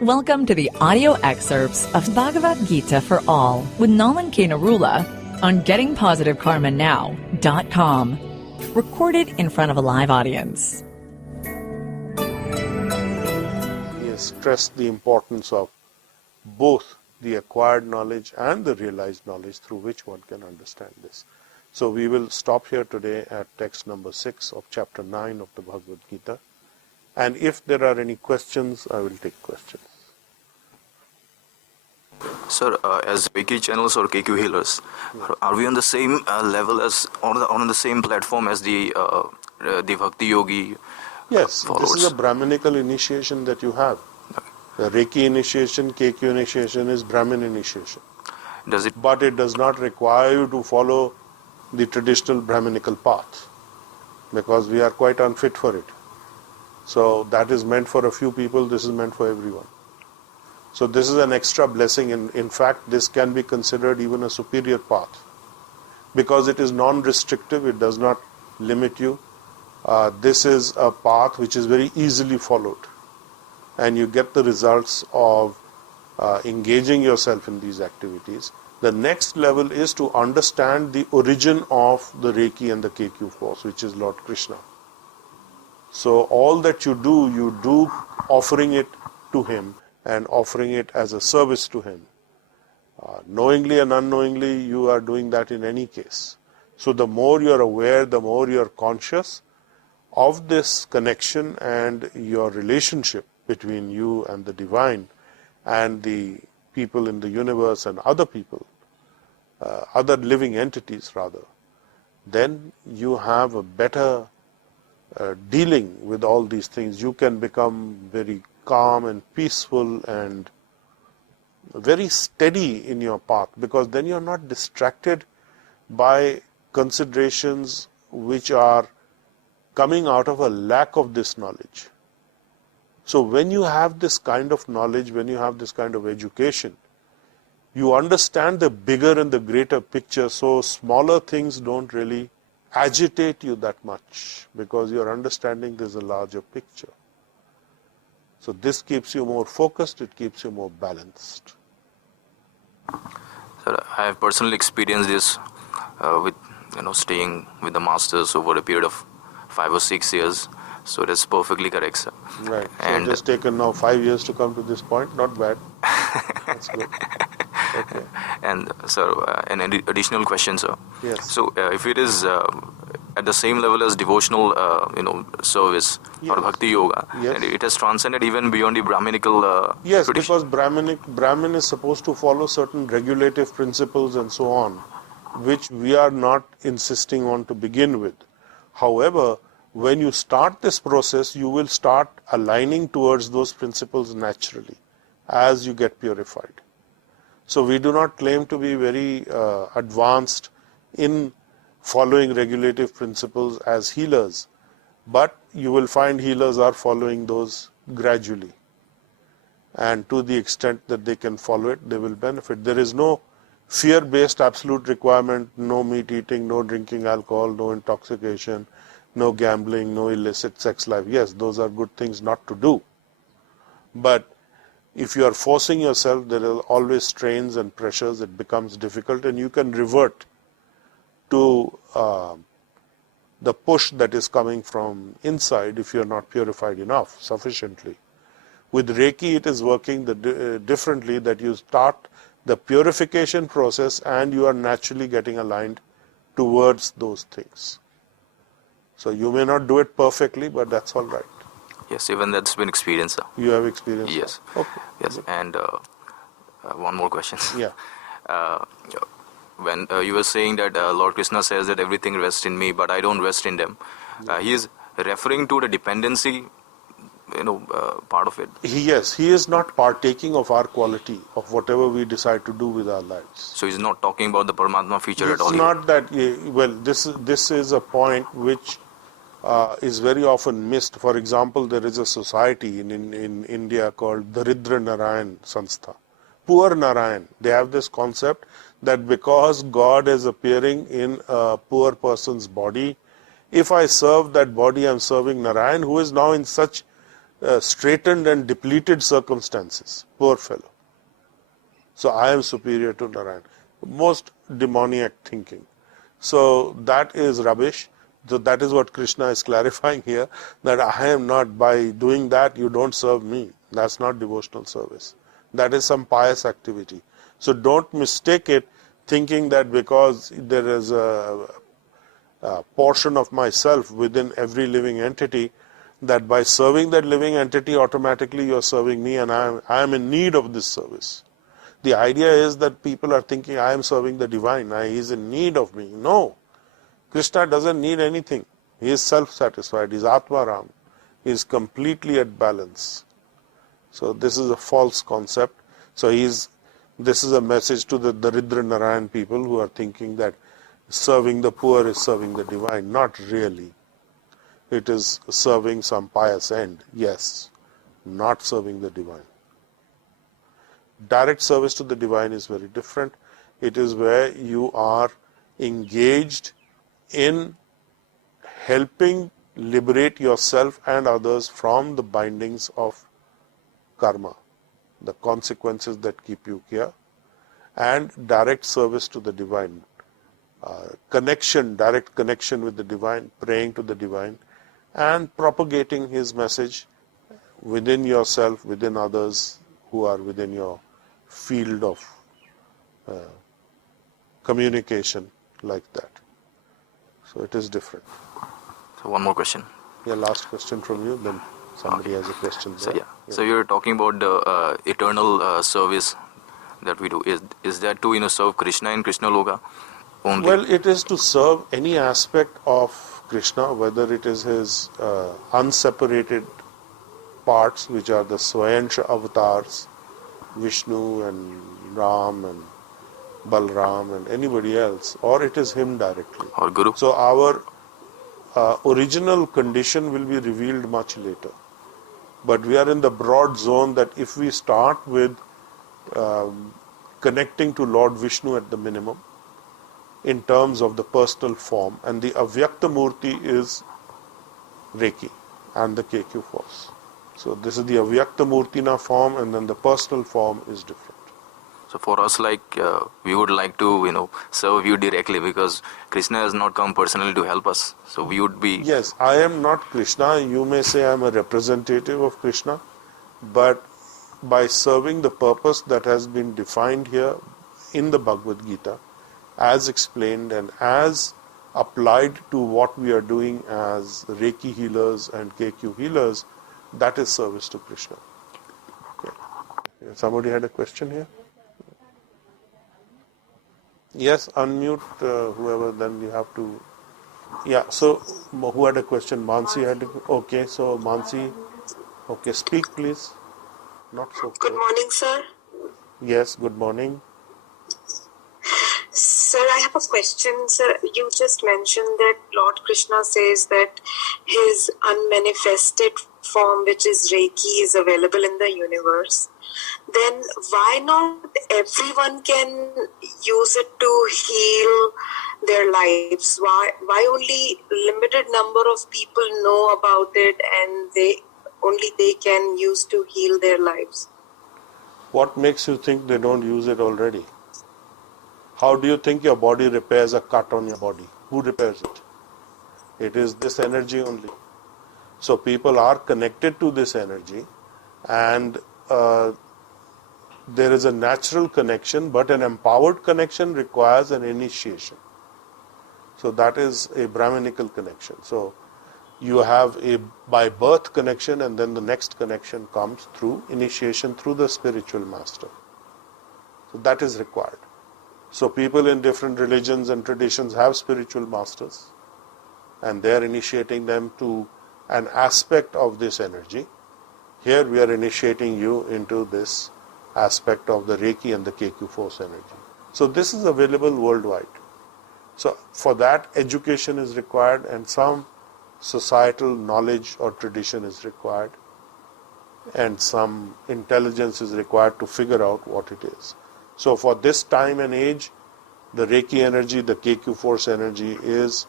Welcome to the audio excerpts of Bhagavad Gita for All with Nolan K. Narula on GettingPositiveKarmaNow.com. Recorded in front of a live audience. He has stressed the importance of both the acquired knowledge and the realized knowledge through which one can understand this. So we will stop here today at text number 6 of chapter 9 of the Bhagavad Gita. And if there are any questions, I will take questions. Sir, as Wiki channels or KQ healers, are we on the same level as on the same platform as the Bhakti Yogi? Yes, followers? This is a Brahminical initiation that you have. The Reiki initiation, KQ initiation is Brahmin initiation. But it does not require you to follow the traditional Brahminical path, because we are quite unfit for it. So that is meant for a few people, this is meant for everyone. So this is an extra blessing, and in fact this can be considered even a superior path, because it is non-restrictive, it does not limit you. This is a path which is very easily followed, and you get the results of engaging yourself in these activities. The next level is to understand the origin of the Reiki and the KQ force, which is Lord Krishna. So all that you do offering it to Him and offering it as a service to Him. Knowingly and unknowingly, you are doing that in any case. So the more you are aware, the more you are conscious of this connection and your relationship between you and the divine and the people in the universe and other people, other living entities rather, then you have a better dealing with all these things. You can become very calm and peaceful and very steady in your path, because then you are not distracted by considerations which are coming out of a lack of this knowledge. So when you have this kind of knowledge, when you have this kind of education, you understand the bigger and the greater picture, so smaller things don't really agitate you that much, because you're understanding there's a larger picture. So this keeps you more focused, it keeps you more balanced. Sir, I have personally experienced this with staying with the masters over a period of 5 or 6 years. So that's perfectly correct, sir. Right. So and just taken now 5 years to come to this point. Not bad. That's good. Okay. And sir, an additional question, sir. Yes. So if it is at the same level as devotional, service or Bhakti Yoga, and it has transcended even beyond the Brahminical yes, tradition. because Brahmin is supposed to follow certain regulative principles and so on, which we are not insisting on to begin with. However, when you start this process, you will start aligning towards those principles naturally as you get purified. So we do not claim to be very advanced in following regulative principles as healers, but you will find healers are following those gradually. And to the extent that they can follow it, they will benefit. There is no fear-based absolute requirement, no meat eating, no drinking alcohol, no intoxication, no gambling, no illicit sex life. Yes, those are good things not to do. But if you are forcing yourself, there are always strains and pressures, it becomes difficult, and you can revert to the push that is coming from inside if you are not purified enough sufficiently. With Reiki, it is working differently, that you start the purification process and you are naturally getting aligned towards those things. So you may not do it perfectly, but that's all right. Yes, even that's been experienced, sir. You have experienced Yes. that? Okay. Yes, Good. and one more question. Yeah. When you were saying that Lord Krishna says that everything rests in me, but I don't rest in them, he is referring to the dependency, part of it. Yes, he is not partaking of our quality, of whatever we decide to do with our lives. So he's not talking about the Paramatma feature at all. It's not that, well, this is a point which is very often missed. For example, there is a society in India called Daridra Narayan Sanstha. Poor Narayan. They have this concept that because God is appearing in a poor person's body, if I serve that body, I'm serving Narayan, who is now in such straitened and depleted circumstances. Poor fellow. So I am superior to Narayan. Most demoniac thinking. So that is rubbish. So that is what Krishna is clarifying here, that I am not, by doing that you don't serve me. That's not devotional service. That is some pious activity. So don't mistake it thinking that because there is a portion of myself within every living entity, that by serving that living entity automatically you are serving me and I am in need of this service. The idea is that people are thinking I am serving the divine, he is in need of me. No. Krishna doesn't need anything. He is self-satisfied. He is Atmaram. He is completely at balance. So this is a false concept. So this is a message to the Daridra Narayan people who are thinking that serving the poor is serving the divine. Not really. It is serving some pious end. Yes. Not serving the divine. Direct service to the divine is very different. It is where you are engaged in helping liberate yourself and others from the bindings of karma, the consequences that keep you here, and direct service to the divine. Direct connection with the divine, praying to the divine, and propagating his message within yourself, within others who are within your field of communication, like that. So it is different. So one more question. Yeah, last question from you, then somebody has a question there. So you're talking about the eternal service that we do. Is that to serve Krishna in Krishna Loka only? Well, it is to serve any aspect of Krishna, whether it is his unseparated parts, which are the Swayansha avatars, Vishnu and Ram and Balram and anybody else, or it is him directly. Or Guru. So our original condition will be revealed much later. But we are in the broad zone that if we start with connecting to Lord Vishnu at the minimum, in terms of the personal form, and the Avyakta Murti is Reiki and the KQ force. So this is the Avyakta Murtina form, and then the personal form is different. So for us, we would like to, serve you directly, because Krishna has not come personally to help us. So we would be... Yes, I am not Krishna. You may say I am a representative of Krishna, but by serving the purpose that has been defined here in the Bhagavad Gita, as explained and as applied to what we are doing as Reiki healers and KQ healers, that is service to Krishna. Okay. Somebody had a question here? Yes, unmute whoever, then you have to... Yeah, so who had a question? Mansi had a... Okay, so Mansi, okay, speak please. Not so close. Good morning, sir. Yes, good morning. Sir, I have a question. Sir, you just mentioned that Lord Krishna says that his unmanifested form, which is Reiki, is available in the universe. Then why not everyone can use it to heal their lives? Why only limited number of people know about it and they can use to heal their lives? What makes you think they don't use it already? How do you think your body repairs a cut on your body? Who repairs it? It is this energy only. So people are connected to this energy, and there is a natural connection, but an empowered connection requires an initiation. So that is a Brahminical connection. So you have a by birth connection, and then the next connection comes through initiation through the spiritual master. So that is required. So people in different religions and traditions have spiritual masters, and they are initiating them to an aspect of this energy. Here we are initiating you into this aspect of the Reiki and the KQ force energy. So this is available worldwide. So for that, education is required, and some societal knowledge or tradition is required, and some intelligence is required to figure out what it is. So for this time and age, the Reiki energy, the KQ force energy is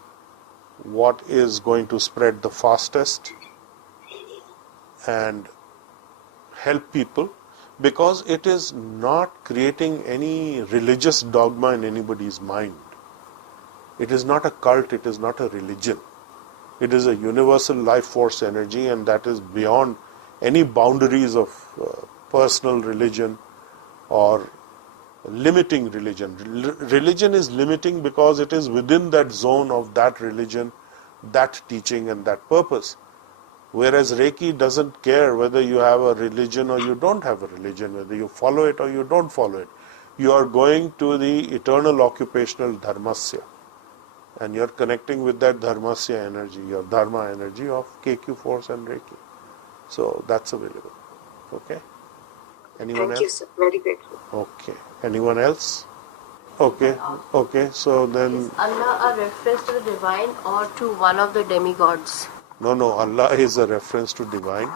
what is going to spread the fastest, and help people, because it is not creating any religious dogma in anybody's mind. It is not a cult, it is not a religion. It is a universal life force energy, and that is beyond any boundaries of personal religion or limiting religion. Religion is limiting because it is within that zone of that religion, that teaching and that purpose. Whereas Reiki doesn't care whether you have a religion or you don't have a religion, whether you follow it or you don't follow it. You are going to the eternal occupational dharmasya, and you're connecting with that dharmasya energy, your dharma energy of KQ force and Reiki. So that's available. Okay? Anyone Thank else? you, sir. Very grateful. Okay. Anyone else? Okay. Okay. So then. Is Allah a reference to the divine or to one of the demigods? No, Allah is a reference to divine,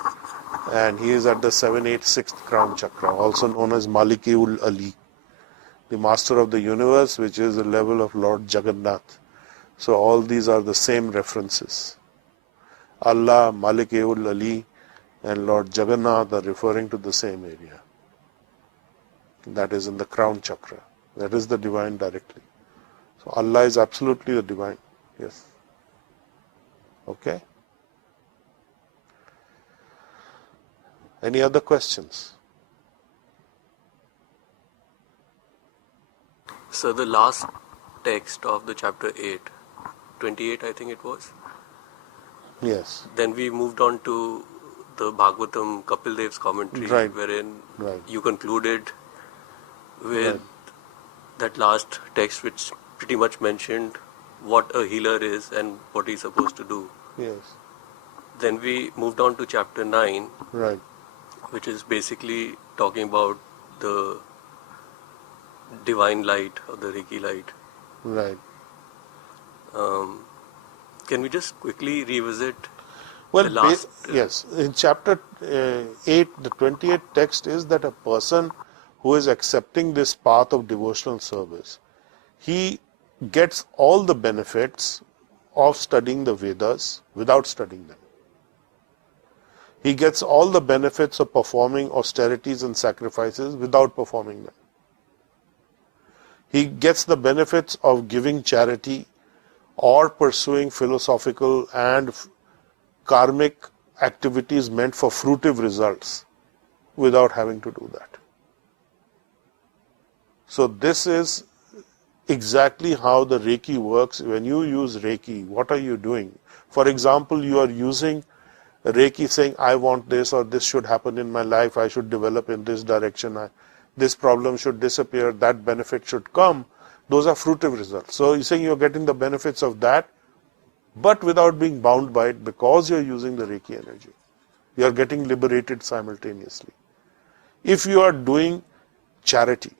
and He is at the 786th crown chakra, also known as Maliki-ul Ali, the master of the universe, which is the level of Lord Jagannath. So all these are the same references. Allah, Maliki-ul Ali, and Lord Jagannath are referring to the same area. That is in the crown chakra. That is the divine directly. So Allah is absolutely the divine. Yes. Okay. Any other questions? So the last text of the chapter 8, 28 I think it was. Yes. Then we moved on to the Bhagavatam Kapil Dev's commentary, Right. wherein Right. you concluded with Right. that last text which pretty much mentioned what a healer is and what he's supposed to do. Yes. Then we moved on to chapter 9, Right. which is basically talking about the divine light or the Reiki light. Right. Can we just quickly revisit Well, the last? yes. In chapter 8, the 28th text is that a person who is accepting this path of devotional service, he gets all the benefits of studying the Vedas without studying them. He gets all the benefits of performing austerities and sacrifices without performing them. He gets the benefits of giving charity or pursuing philosophical and karmic activities meant for fruitive results without having to do that. So this is exactly how the Reiki works. When you use Reiki, what are you doing? For example, you are using Reiki saying, I want this, or this should happen in my life, I should develop in this direction, this problem should disappear, that benefit should come. Those are fruitive results. So you're saying you're getting the benefits of that, but without being bound by it, because you're using the Reiki energy. You're getting liberated simultaneously. If you are doing charity,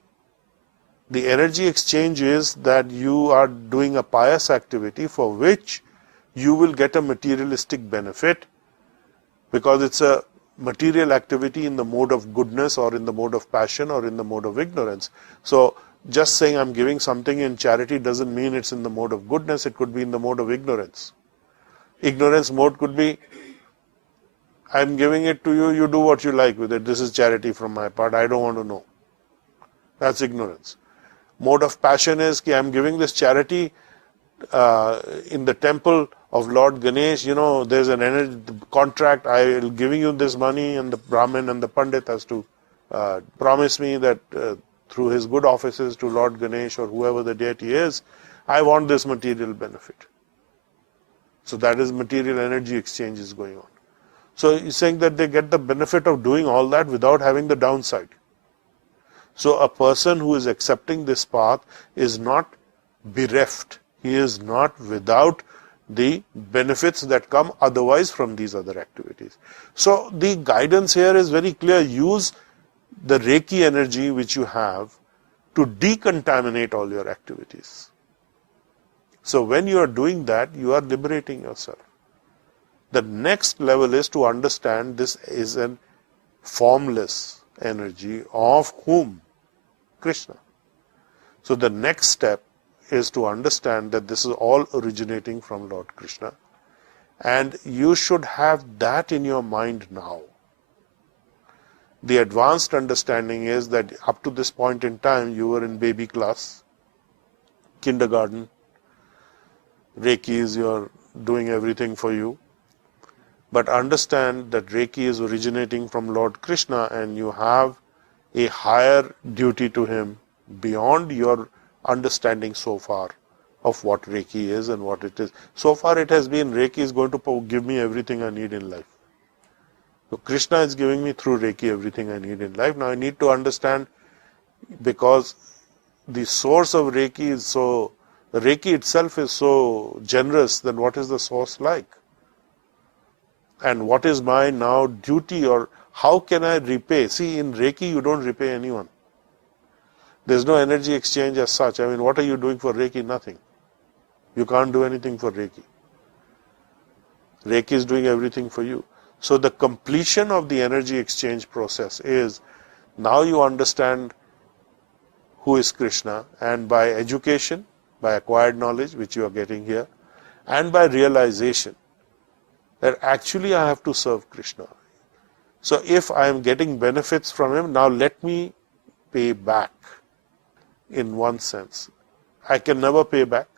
the energy exchange is that you are doing a pious activity for which you will get a materialistic benefit, because it's a material activity in the mode of goodness or in the mode of passion or in the mode of ignorance. So just saying I'm giving something in charity doesn't mean it's in the mode of goodness, it could be in the mode of ignorance. Ignorance mode could be, I'm giving it to you, you do what you like with it, this is charity from my part, I don't want to know. That's ignorance. Mode of passion is, I'm giving this charity in the temple of Lord Ganesh, there's an energy contract, I will giving you this money, and the Brahmin and the Pandit has to promise me that through his good offices to Lord Ganesh or whoever the deity is, I want this material benefit. So that is material energy exchange is going on. So he's saying that they get the benefit of doing all that without having the downside. So a person who is accepting this path is not bereft. He is not without the benefits that come otherwise from these other activities. So the guidance here is very clear. Use the Reiki energy which you have to decontaminate all your activities. So when you are doing that, you are liberating yourself. The next level is to understand this is a formless energy of whom? Krishna. So the next step is to understand that this is all originating from Lord Krishna, and you should have that in your mind now. The advanced understanding is that up to this point in time, you were in baby class, kindergarten, Reiki is you're doing everything for you. But understand that Reiki is originating from Lord Krishna and you have a higher duty to him beyond your understanding so far of what Reiki is and what it is. So far it has been Reiki is going to give me everything I need in life. So Krishna is giving me through Reiki everything I need in life. Now I need to understand, because the source of Reiki is so, Reiki itself is so generous, then what is the source like? And what is my now duty, or how can I repay? See, in Reiki you don't repay anyone. There's no energy exchange as such. I mean, what are you doing for Reiki? Nothing. You can't do anything for Reiki. Reiki is doing everything for you. So the completion of the energy exchange process is, now you understand who is Krishna, and by education, by acquired knowledge, which you are getting here, and by realization that actually I have to serve Krishna. So if I am getting benefits from him, now let me pay back in one sense. I can never pay back,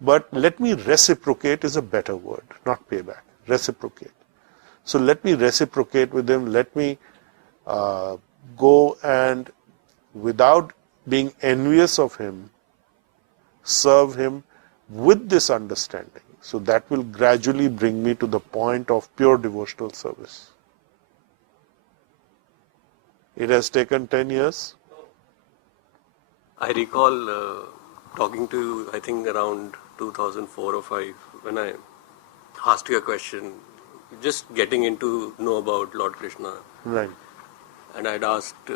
but let me reciprocate is a better word, not pay back, reciprocate. So let me reciprocate with him, let me go and, without being envious of him, serve him with this understanding. So that will gradually bring me to the point of pure devotional service. It has taken 10 years. I recall talking to you, I think around 2004 or 5, when I asked you a question, just getting into know about Lord Krishna. Right. And I'd asked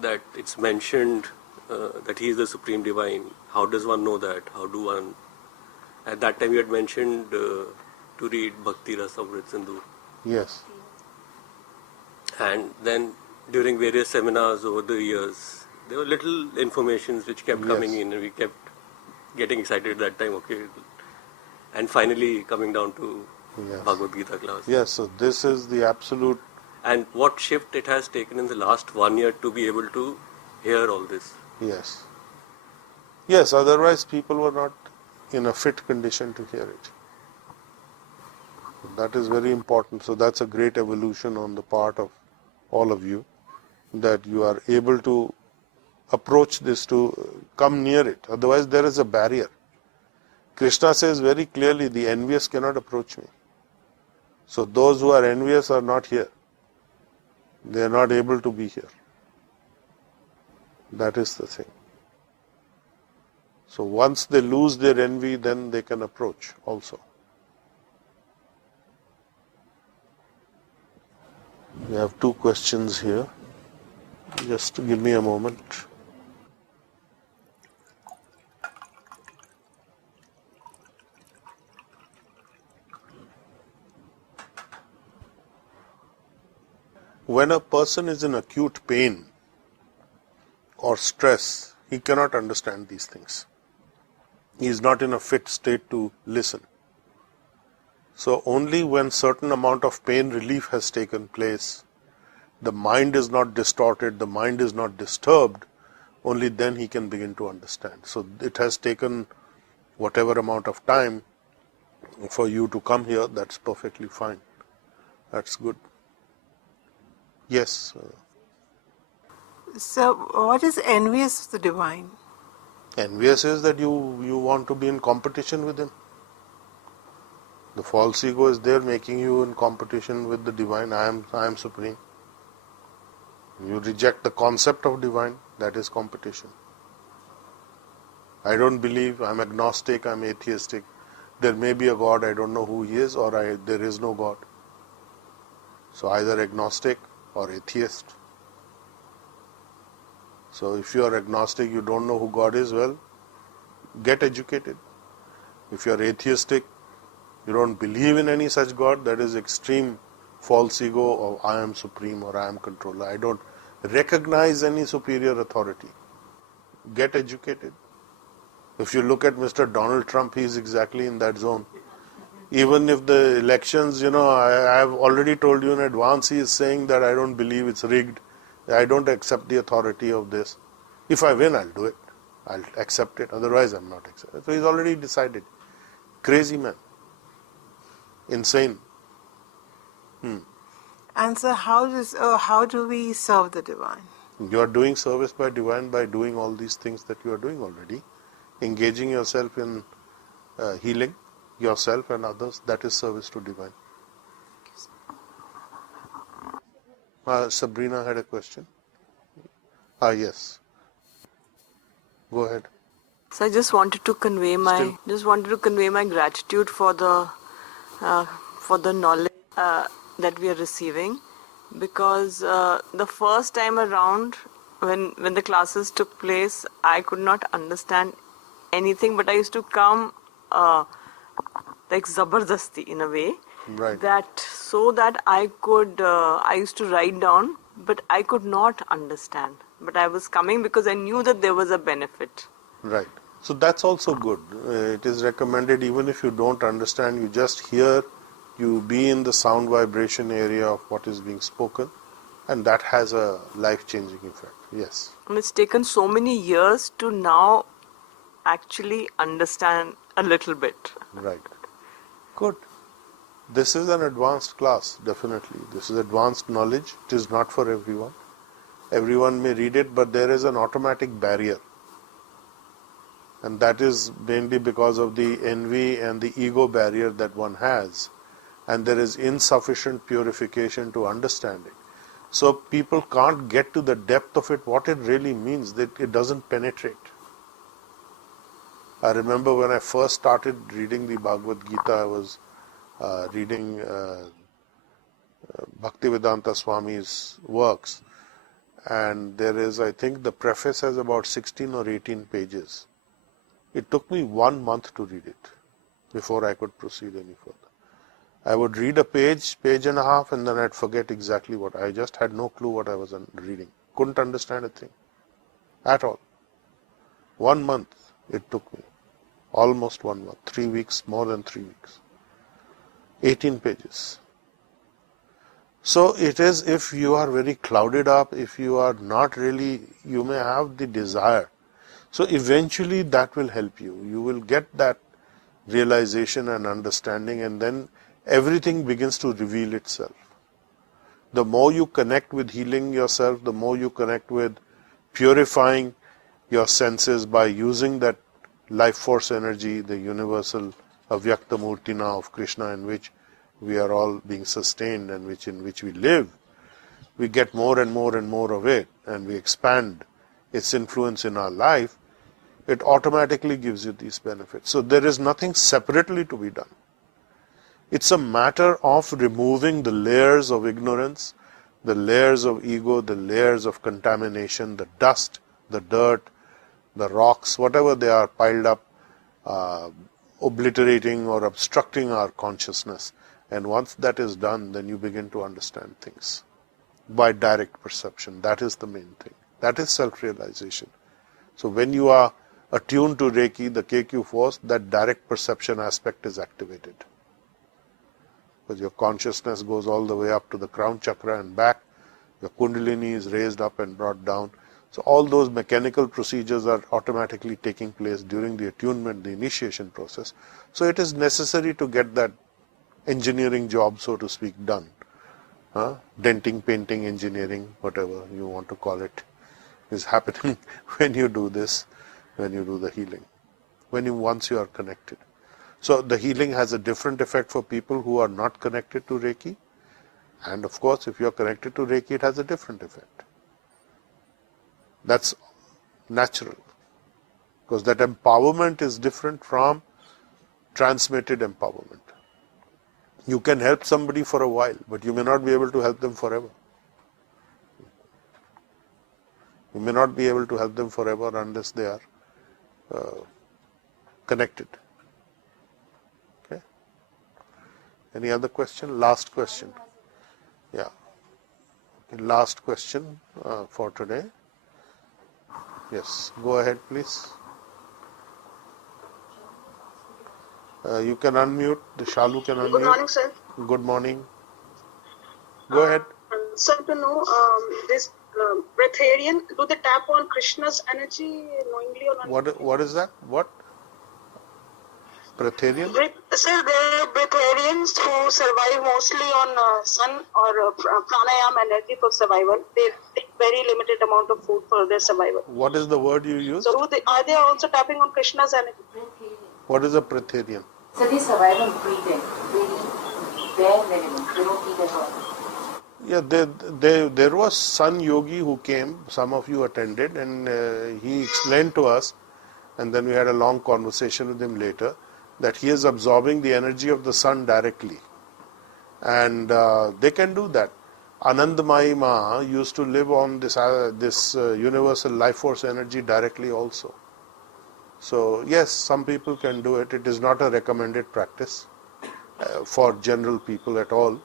that it's mentioned that he is the Supreme Divine. How does one know that? How do one? At that time you had mentioned to read Bhakti Rasamrit Sindhu. Yes. And then during various seminars over the years, there were little informations which kept coming in, and we kept getting excited at that time, okay. And finally coming down to Bhagavad Gita class. Yes, so this is the absolute. And what shift it has taken in the last 1 year to be able to hear all this. Yes. Yes, otherwise people were not in a fit condition to hear it. That is very important. So that's a great evolution on the part of all of you, that you are able to approach this, to come near it. Otherwise there is a barrier. Krishna says very clearly, the envious cannot approach me. So those who are envious are not here. They are not able to be here. That is the thing. So once they lose their envy, then they can approach also. We have 2 questions here. Just give me a moment. When a person is in acute pain or stress, he cannot understand these things. He is not in a fit state to listen. So only when certain amount of pain relief has taken place, the mind is not distorted, the mind is not disturbed, only then he can begin to understand. So it has taken whatever amount of time for you to come here, that's perfectly fine. That's good. Yes. So, what is envious of the divine? Envious is that you want to be in competition with him. The false ego is there making you in competition with the divine. I am supreme. You reject the concept of divine, that is competition. I don't believe, I'm agnostic, I'm atheistic. There may be a God, I don't know who he is, or there is no God. So either agnostic or atheist. So if you are agnostic, you don't know who God is, well, get educated. If you are atheistic, you don't believe in any such God, that is extreme false ego of I am supreme or I am controller. I don't recognize any superior authority. Get educated. If you look at Mr. Donald Trump, he is exactly in that zone. Even if the elections, I have already told you in advance, he is saying that I don't believe it's rigged. I don't accept the authority of this. If I win, I'll do it. I'll accept it. Otherwise, I'm not accepting. So he's already decided. Crazy man. Insane. And so how do we serve the divine? You are doing service by divine by doing all these things that you are doing already. Engaging yourself in healing yourself and others, that is service to divine. Sabrina had a question. Yes. Go ahead. So I just wanted to convey my gratitude for the knowledge that we are receiving, because the first time around when the classes took place, I could not understand anything, but I used to come like zabardasti in a way, Right. that I could I used to write down, but I could not understand. But I was coming because I knew that there was a benefit. Right. So that's also good. It is recommended even if you don't understand, you just hear, you be in the sound vibration area of what is being spoken, and that has a life-changing effect. Yes. And it's taken so many years to now actually understand a little bit. Right. Good. This is an advanced class, definitely. This is advanced knowledge. It is not for everyone. Everyone may read it, but there is an automatic barrier. And that is mainly because of the envy and the ego barrier that one has. And there is insufficient purification to understand it. So people can't get to the depth of it, what it really means, that it doesn't penetrate. I remember when I first started reading the Bhagavad Gita, I was reading Bhaktivedanta Swami's works. And there is, I think, the preface has about 16 or 18 pages. It took me 1 month to read it before I could proceed any further. I would read a page, page and a half, and then I'd forget exactly what. I just had no clue what I was reading. Couldn't understand a thing at all. 1 month it took me. Almost 1 month. 3 weeks, more than 3 weeks. 18 pages. So it is, if you are very clouded up, if you are not really, you may have the desire. So eventually that will help you. You will get that realization and understanding, and then everything begins to reveal itself. The more you connect with healing yourself, the more you connect with purifying your senses by using that life force energy, the universal Avyakta Murtina of Krishna, in which we are all being sustained and in which we live, we get more and more and more of it, and we expand its influence in our life. It automatically gives you these benefits. So there is nothing separately to be done. It's a matter of removing the layers of ignorance, the layers of ego, the layers of contamination, the dust, the dirt, the rocks, whatever they are piled up, obliterating or obstructing our consciousness. And once that is done, then you begin to understand things by direct perception. That is the main thing. That is self-realization. So when you are attuned to Reiki, the KQ force, that direct perception aspect is activated. Because your consciousness goes all the way up to the crown chakra and back. Your kundalini is raised up and brought down. So all those mechanical procedures are automatically taking place during the attunement, the initiation process. So it is necessary to get that engineering job, so to speak, done. Denting, painting, engineering, whatever you want to call it, is happening when you do this, when you do the healing, once you are connected. So the healing has a different effect for people who are not connected to Reiki. And of course, if you are connected to Reiki, it has a different effect. That's natural. Because that empowerment is different from transmitted empowerment. You can help somebody for a while, but you may not be able to help them forever. You may not be able to help them forever unless they are connected. Okay. Any other question? Last question. Yeah. Okay, last question for today. Yes. Go ahead, please. You can unmute. The Shalu can unmute. Good morning, sir. Good morning. Go ahead. Sir, to know this breatharian, do they tap on Krishna's energy knowingly or not? What is that? What? Breatharian? Sir, there are breatharians who survive mostly on sun or pranayam energy for survival. They take very limited amount of food for their survival. What is the word you use? So are they also tapping on Krishna's energy? What is a breatharian? So they survive on breathing. They eat bare minimum. They don't eat at all. Yeah, there was Sun Yogi who came, some of you attended, and he explained to us, and then we had a long conversation with him later, that he is absorbing the energy of the sun directly. And they can do that. Anandamayi Ma used to live on this universal life force energy directly also. So yes, some people can do it. It is not a recommended practice for general people at all.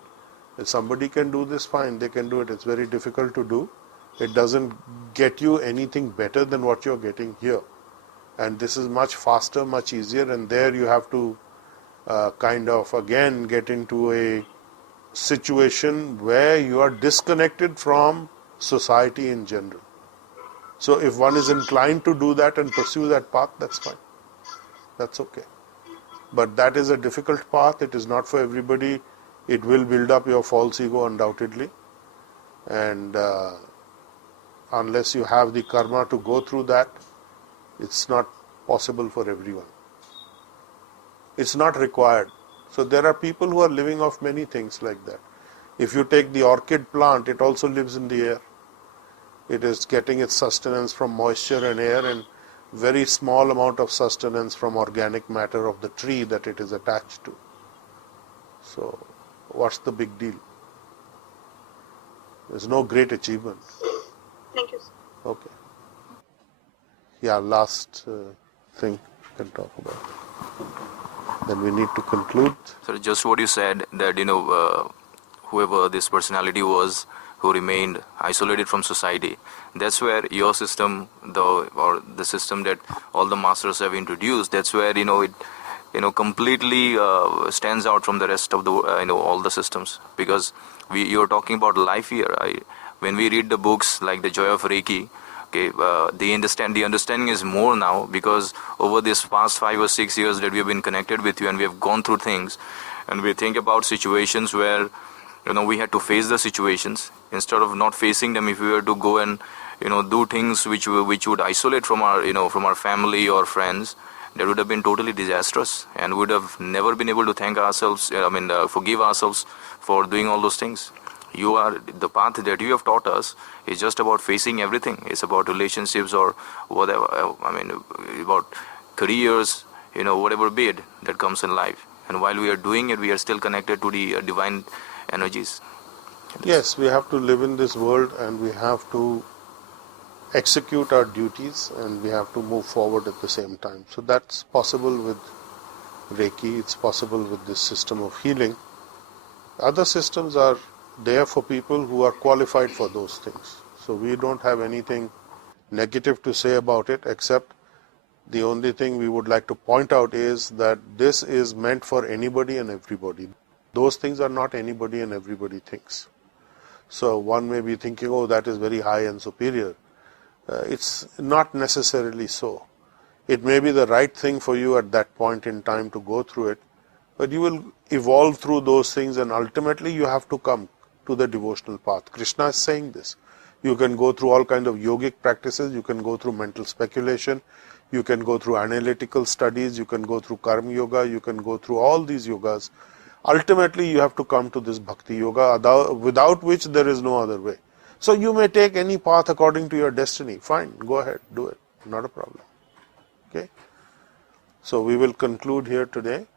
If somebody can do this, fine, they can do it. It's very difficult to do. It doesn't get you anything better than what you're getting here. And this is much faster, much easier, and there you have to kind of again get into a situation where you are disconnected from society in general. So if one is inclined to do that and pursue that path, that's fine. That's okay. But that is a difficult path. It is not for everybody. It will build up your false ego undoubtedly. And unless you have the karma to go through that, it's not possible for everyone. It's not required. So there are people who are living off many things like that. If you take the orchid plant, it also lives in the air. It is getting its sustenance from moisture and air, and very small amount of sustenance from organic matter of the tree that it is attached to. So what's the big deal? There's no great achievement. Thank you, sir. Okay. Yeah, last thing you can talk about. Then we need to conclude. So just what you said, that whoever this personality was who remained isolated from society, that's where your system, or the system that all the masters have introduced, that's where it completely stands out from the rest of the all the systems, because you're talking about life here. When we read the books like The Joy of Reiki, okay, the understanding is more now, because over this past 5 or 6 years that we have been connected with you and we have gone through things, and we think about situations where we had to face the situations. Instead of not facing them, if we were to go and do things which would isolate from our family or friends, that would have been totally disastrous, and would have never been able to thank ourselves, forgive ourselves for doing all those things. The path that you have taught us is just about facing everything. It's about relationships or whatever, about careers, whatever be it that comes in life. And while we are doing it, we are still connected to the divine energies. Yes, we have to live in this world, and we have to execute our duties, and we have to move forward at the same time. So that's possible with Reiki, it's possible with this system of healing. Other systems are there for people who are qualified for those things. So we don't have anything negative to say about it, except the only thing we would like to point out is that this is meant for anybody and everybody. Those things are not anybody and everybody things. So one may be thinking, oh, that is very high and superior. It's not necessarily so. It may be the right thing for you at that point in time to go through it, but you will evolve through those things, and ultimately you have to come to the devotional path. Krishna is saying this. You can go through all kinds of yogic practices, you can go through mental speculation, you can go through analytical studies, you can go through karma yoga, you can go through all these yogas. Ultimately you have to come to this bhakti yoga, without which there is no other way. So you may take any path according to your destiny. Fine, go ahead, do it. Not a problem. Okay. So we will conclude here today.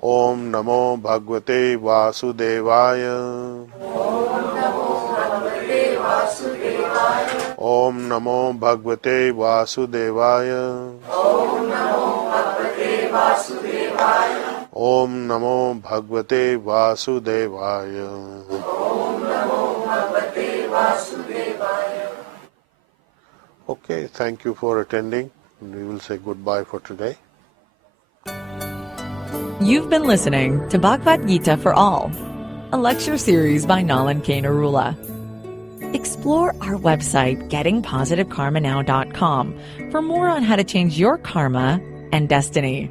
Om Namo Bhagavate Vasudevaya. Om Namo Bhagavate Vasudevaya. Om Namo Bhagavate Vasudevaya. Om Namo Bhagavate Vasudevaya. Om Namo Bhagavate Vasudevaya. Okay, thank you for attending. We will say goodbye for today. You've been listening to Bhagavad Gita for All, a lecture series by Nalan K. Narula. Explore our website, gettingpositivekarmanow.com, for more on how to change your karma and destiny.